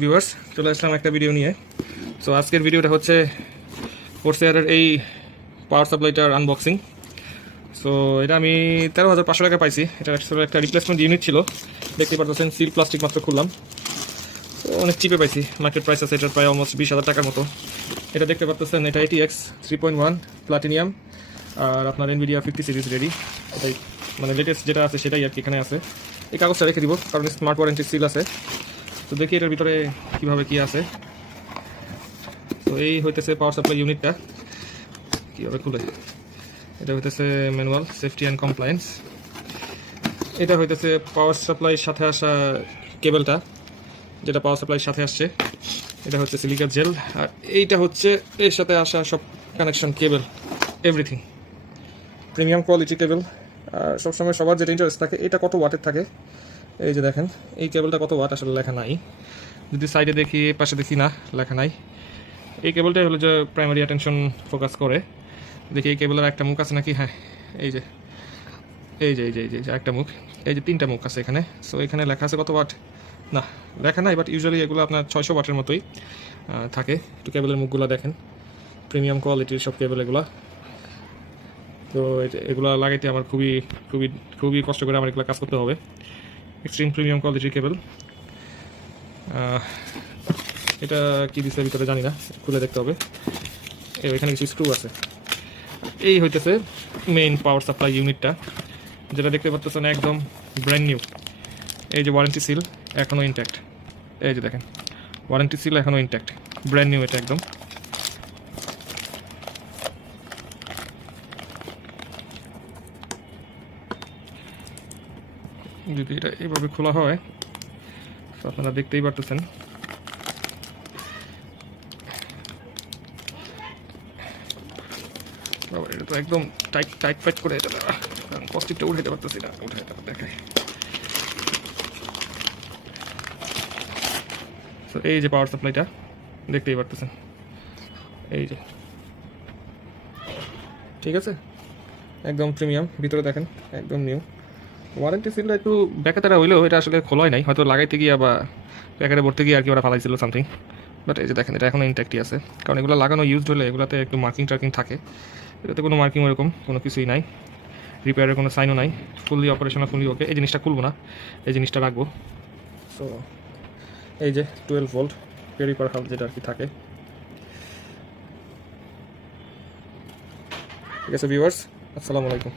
Viewers, চলে আসলাম একটা video নিয়ে। সো আজকের ভিডিওটা হচ্ছে কোর্সেয়ারের এই পাওয়ার সাপ্লাইটার আনবক্সিং। সো এটা আমি 13,500 টাকা পাইছি। এটা অ্যাকচুয়ালি একটা রিপ্লেসমেন্ট ইউনিট ছিল, দেখতে পাচ্ছেন সিল প্লাস্টিক মাত্র খুললাম। তো অনেক চিপে পাইছি, মার্কেট প্রাইস আছে এটার প্রায় অলমোস্ট 20,000 টাকার মতো। এটা দেখতে পাচ্ছেন এটা ATX 3.1 প্লাটিনিয়াম আর আপনার NVIDIA 50 সিরিজ রেডি। এটাই মানে লেটেস্ট যেটা আছে সেটাই আর কি এখানে আছে। এই কাগজটা রেখে দিব কারণ স্মার্ট ওয়ারেন্টি সিল আছে। তো দেখি এটার ভিতরে কীভাবে কী আছে। তো এই হইতেছে পাওয়ার সাপ্লাই ইউনিটটা, কীভাবে খুলে। এটা হইতেছে ম্যানুয়াল সেফটি অ্যান্ড কমপ্লায়েন্স। এটা হইতেছে পাওয়ার সাপ্লাইয়ের সাথে আসা কেবলটা, যেটা পাওয়ার সাপ্লাইয়ের সাথে আসছে। এটা হচ্ছে সিলিকা জেল, আর এইটা হচ্ছে এর সাথে আসা সব কানেকশন কেবল, এভরিথিং প্রিমিয়াম কোয়ালিটি কেবল। আর সবসময় সবার যেটা ইন্টারেস্ট থাকে এটা কত ওয়াটের থাকে। এই যে দেখেন এই কেবলটা কত ওয়াট আসলে লেখা নাই, যদি সাইডে দেখি পাশে দেখি না লেখা নাই। এই কেবলটাই হলো যে প্রাইমারি অ্যাটেনশন ফোকাস করে। দেখি এই কেবলের একটা মুখ আছে নাকি। হ্যাঁ, এই যে এই যে এই যে এই যে একটা মুখ, এই যে 3টা মুখ আছে এখানে। সো এখানে লেখা আছে কত ওয়াট না লেখা নাই, বাট ইউজুয়ালি এগুলো আপনার 600 ওয়াটের মতোই থাকে। একটু কেবলের মুখগুলো দেখেন, প্রিমিয়াম কোয়ালিটির সব কেবল এগুলো। তো এগুলো লাগাইতে আমার খুবই খুবই খুবই কষ্ট করে আমার এগুলো কাজ করতে হবে। এক্সট্রিম প্রিমিয়াম কোয়ালিটির কেবল। এটা কি দিচ্ছে ভিতরে জানি না, খুলে দেখতে হবে। এখানে কিছু স্ক্রু আছে। এই হইতেছে মেইন পাওয়ার সাপ্লাই ইউনিটটা, যেটা দেখতে পাচ্ছেন একদম ব্র্যান্ড নিউ। এই যে ওয়ারেন্টি সিল এখনও ইনট্যাক্ট, এই যে দেখেন ওয়ারেন্টি সিল এখনও ইনট্যাক্ট, ব্র্যান্ড নিউ এটা একদম। যদি এটা এইভাবে খোলা হয় তো আপনারা দেখতেই পারতেছেন। এটা তো একদম টাইট টাইট ফাইট করে এটা প্লাস্টিকটা উঠাইতে পারতেছি না, উঠাইতে দেখায়। তো এই যে পাওয়ার সাপ্লাইটা দেখতেই পারতেছেন, এই যে ঠিক আছে একদম প্রিমিয়াম। ভিতরে দেখেন একদম নিউ। ওয়ারেন্টি সিলটা একটু ব্যাকাতারা হইলেও এটা আসলে খোলাই নাই, হয়তো লাগাইতে গিয়ে বা প্যাকেটে ভরতে গিয়ে আর কি ওরা ফালাইছিল সামথিং। বাট এই যে দেখেন এটা এখনও ইনট্যাক্টই আছে, কারণ এগুলো লাগানো ইউজড হলে এগুলোতে একটু মার্কিং টার্কিং থাকে। এটাতে কোনো মার্কিং ওরকম কোনো কিছুই নাই, রিপেয়ারের কোনো সাইনও নাই, ফুললি অপারেশনাল, ফুললি ওকে। এই জিনিসটা খুলবো না, এই জিনিসটা রাখবো। সো এই যে 12 ভোল্ট পেরি পার হাফ যেটা আর কি থাকে। ঠিক আছে ভিউয়ার্স, আসসালামু আলাইকুম।